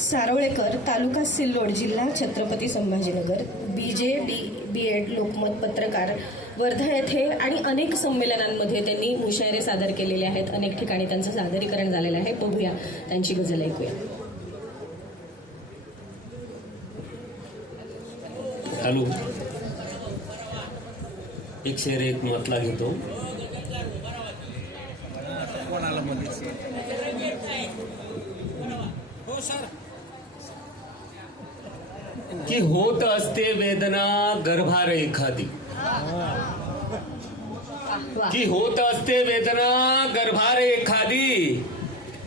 सारोळेकर, तालुका सिल्लोड, जिल्हा छत्रपती संभाजीनगर, BJD लोकमत पत्रकार, वर्धा येथे आणि अनेक संमेलनांमध्ये त्यांनी मुशायरे सादर केलेले आहेत. अनेक ठिकाणी त्यांचं सादरीकरण झालेलं आहे. बघूया त्यांची गझल ऐकूया. हॅलो, एक शेर एक मतला घेतो. की होत असते वेदना गर्भार एखादी, की होत असते वेदना गर्भार एखादी,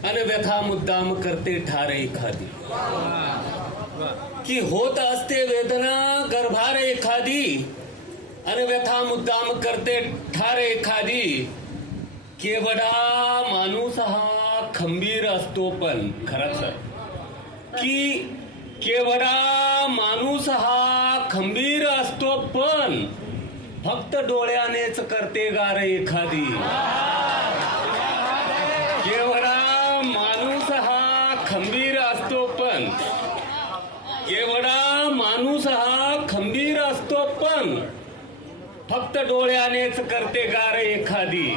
अन व्यथा मुद्दाम करते ठार एखादी. की होत असते वेदना गर्भार एखादी, अन व्यथा मुद्दाम करते ठार एखादी. केवढा माणूस हा खंबीर असतो पण, खरंच की केवढा माणूस हा खंबीर असतो पण, फक्त डोळ्यानेच करते गार एखादी. केवढा माणूस हा खंबीर असतो पण, केवढा माणूस हा खंबीर असतो पण, फक्त डोळ्यानेच करते गार एखादी.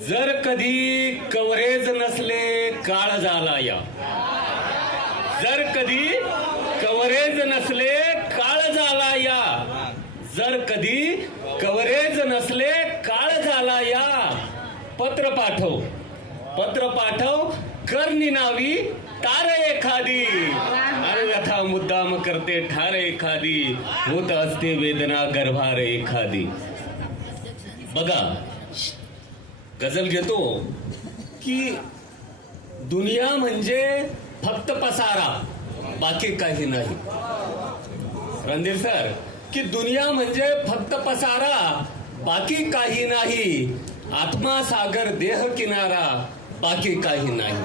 जर कधी कव्हरेज नसले काळ झाला या, जर कधी कव्हरेज नसले काळ झाला या, जर कधी कव्हरेज नसले काळ झाला या. पत्र पाठव, पत्र पाठव, कर निनावी तार एखादी, आणि व्यथा मुद्दाम करते ठार एखादी. होत असते वेदना गर्भार एखादी. बघा, गझल घेतो की दुनिया म्हणजे फक्त पसारा, बाकी काही नाही. रणधीर सर, की दुनिया म्हणजे फक्त पसारा, बाकी काही नाही. आत्मा सागर देह किनारा, बाकी काही नाही.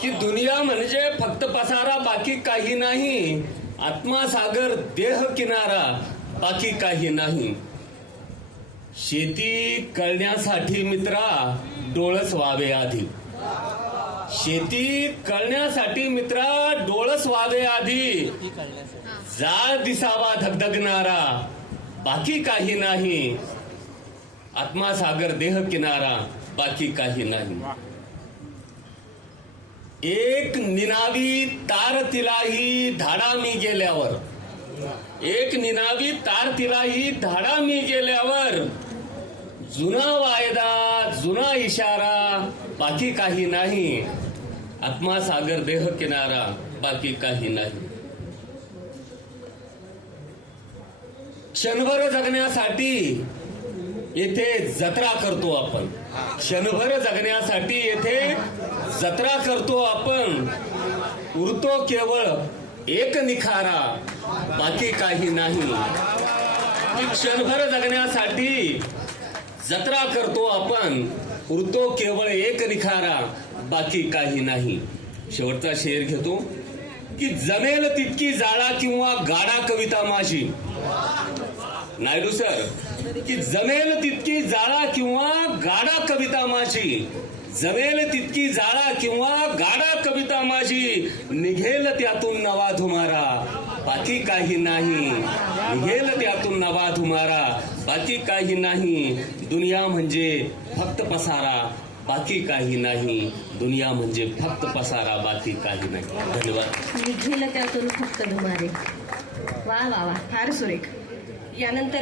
की दुनिया म्हणजे फक्त पसारा, बाकी काही नाही. आत्मा सागर देह किनारा, बाकी काही नाही. शेती कळण्यासाठी मित्रा डोळस व्हावे आधी, शेती कळण्यासाठी मित्रा डोळस व्हावे आधी. जाळ दिसावा धगधगणारा, बाकी काही नाही. आत्मा सागर देह किनारा, बाकी काही नाही. एक निनावी तार तिलाही धाडा मी गेल्यावर, एक निनावी तार तिलाही धाडा मी गेल्यावर. जुना वायदा जुना इशारा, बाकी काही नाही. आत्मा सागर देह किनारा, बाकी काही नाही. क्षणभर जगण्यासाठी येथे जत्रा करतो आपण, क्षणभर जगण्यासाठी येथे जत्रा करतो आपण. उरतो केवळ एक निखारा, बाकी काही नाही. क्षणभर जगण्यासाठी जत्रा करतो आपण, उरतो केवळ एक निखारा, बाकी काही नाही. शेवटचा शेर घेतो की जमेल तितकी जाळा किंवा गाडा कविता माझी. नायडू सर, की जमेल तितकी जाळा किंवा गाडा कविता माझी, जमेल तितकी जाळा किंवा गाडा कविता माझी. निघेल त्यातून नवा धुमारा, बाकी काही नाही. निघेल त्यातून नवा धुमारा, बाकी काही नाही. दुनिया म्हणजे फक्त पसारा, बाकी काही नाही. दुनिया म्हणजे फक्त पसारा, बाकी काही नाही. धन्यवाद. निघेल त्यातून फक्त धुमारे. वा वा वा, फार सुरेख. यानंतर